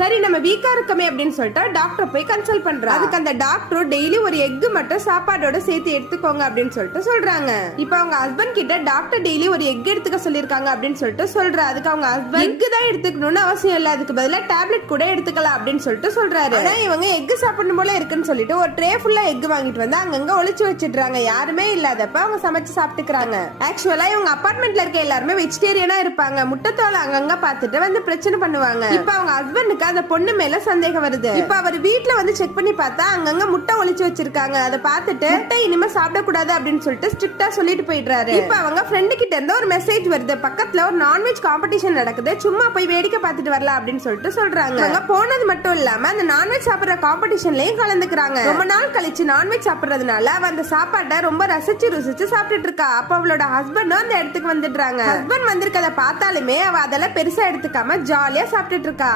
சரி நம்ம வீக்கா இருக்கமே அப்படின்னு சொல்லிட்டு டாக்டர் போய் கன்சல்ட் பண்றா. அதுக்கு அந்த டாக்டர் டெய்லி ஒரு எக் மட்டும் சாப்பாடோட சேர்த்து எடுத்துக்கோங்க அப்படின்னு சொல்லிட்டு சொல்றாங்க. இப்போ அவங்க ஹஸ்பண்ட் கிட்ட டாக்டர் டெய்லி ஒரு எக் எடுத்துக்க சொல்லிருக்காங்க அப்படின்னு சொல்லிட்டு சொல்றா. அதுக்கு அவங்க ஹஸ்பண்ட் எக் தான் எடுத்துக்கணும்னு அவசியம் இல்ல. அதுக்கு பதிலா டேப்லெட் கூட எடுத்துக்கலாம் அப்படின்னு சொல்லிட்டு சொல்றாரு. ஆனா இவங்க எக் சாப்பிடணும் போல இருக்குன்னு சொல்லிட்டு ஒரு ட்ரே ஃபுல்லா எக் வாங்கிட்டு வந்து அங்கங்க ஒளிச்சு வச்சிடுறாங்க. யாருமே இல்லாதப்ப அவங்க சமைச்சு சாப்பிட்டுக்கிறாங்க. ஆக்சுவலா இவங்க அபார்ட்மெண்ட்ல இருக்க எல்லாருமே வெஜிடேரியனா இருப்பாங்க. முட்டைத்தோலை அங்கங்க பார்த்துட்டு வந்து பிரச்சனை பண்ணுவாங்க. இப்ப அவங்க ஹஸ்பண்டுக்கு அந்த பொண்ணு மேல சந்தேகம் வருது. இப்ப அவர் வீட்ல வந்து செக் பண்ணி பார்த்தா அங்கங்க முட்டை ஒளிச்சு வச்சிருக்காங்க. அதை பார்த்துட்டு முட்டை இனிமே சாப்பிடக்கூடாது அப்படின்னு சொல்லிட்டு ஸ்ட்ரிக்டா சொல்லிட்டு போயிடுறாரு. இப்ப அவங்க ஃப்ரெண்டு கிட்ட இருந்து ஒரு மெசேஜ் வருது. பக்கத்துல ஒரு நான்வெஜ் காம்படிஷன் நடக்குது. சும்மா போய் வேடிக்கை பார்த்துட்டு வரலாம் அப்படின்னு சொல்லிட்டு சொல்றாங்க. அங்க போனது மட்டும் இல்லாம அந்த நான்வெஜ் சாப்பிடுற காம்படிஷன்லயும் கலந்துக்கிறாங்க. ரொம்ப நாள் கழிச்சு நான்வெஜ் சாப்பிடுறதுனால அவ அந்த சாப்பாட்டை ரொம்ப ரசிச்சு ருசிச்சு சாப்பிட்டுட்டு இருக்கா. அப்ப அவளோட ஹஸ்பண்டும் அந்த இடத்துக்கு வந்துடுறாங்க. ஹஸ்பண்ட் வந்திருக்கத பார்த்தாலுமே அவ அதெல்லாம் பெருசா எடுத்துக்காம ஜாலியா சாப்பிட்டுட்டு இருக்கா.